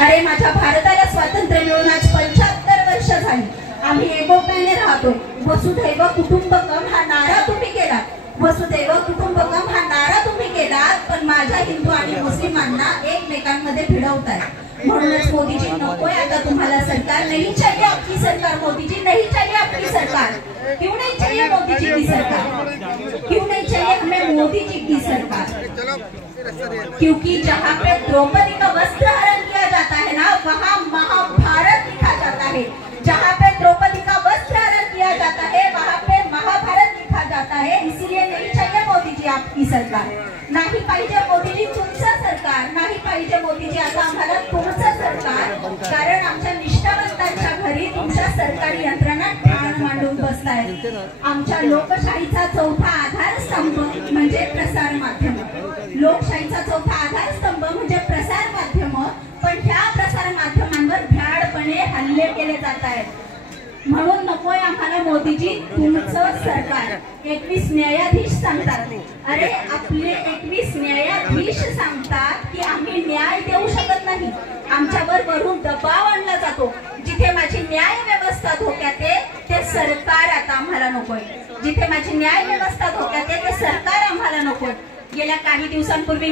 अरे माझ्या भारताला स्वातंत्र्य मिळून आज 75 वर्ष झाली. आम्ही एकोप्याने राहतो. वसुधैव कुटुंबकम हा नारा तुम्ही केला. वसुधैव कुटुंबकम हा नारा तुम्ही केला, पण माझ्या हिंदू आणि मुस्लिमांना एकमेकांमध्ये भिडवताय. म्हणूनच मोदीजी नकोय आता तुम्हाला सरकार. नहीं चाहिए आपकी सरकार मोदीजी, नहीं चाहिए आपकी सरकार. क्यों नहीं चाहिए मोदी जी की सरकार? क्यों नहीं चाहिए हमें मोदी जी की सरकार? क्योंकि जहाँ पे द्रौपदी का वस्त्र हरण किया जाता है ना, वहाँ महाभारत लिखा जाता है. जहाँ पे द्रौपदी का वस्त्र हरण किया जाता है, वहाँ पे महाभारत लिखा जाता है. इसीलिए नहीं चाहिए मोदी जी आपकी सरकार. नाही पाहिजे मोदीजी तुमचं सरकार. नाही पाहिजे मोदीजी आता आम्हाला तुमचं सरकार. कारण आमच्या निष्ठावंतांच्या घरी तुमच्या सरकारी यंत्रणा ठाण मांडून बसताय. आमच्या लोकशाहीचा चौथा आधारस्तंभ म्हणजे प्रसार माध्यम. लोकशाहीचा चौथा आधारस्तंभ म्हणजे प्रसार माध्यम. पण ह्या प्रसार माध्यमांवर भ्याडपणे हल्ले केले जात आहेत. म्हणून नकोय आम्हाला मोदीजी तुमचं सरकार. 21 न्यायाधीश सांगतात. अरे आपले 21 न्यायाधीश सांगतात की आम्ही न्याय देऊ शकत नाही. आमच्यावर वरून दबाव आणला जातो. जिथे माझी न्याय व्यवस्था धोक्यात आहे ते सरकार आता आम्हाला नकोय. जिथे माझी न्याय व्यवस्था धोक्यात आहे ते सरकार आम्हाला नकोय. गेल्या काही दिवसांपूर्वी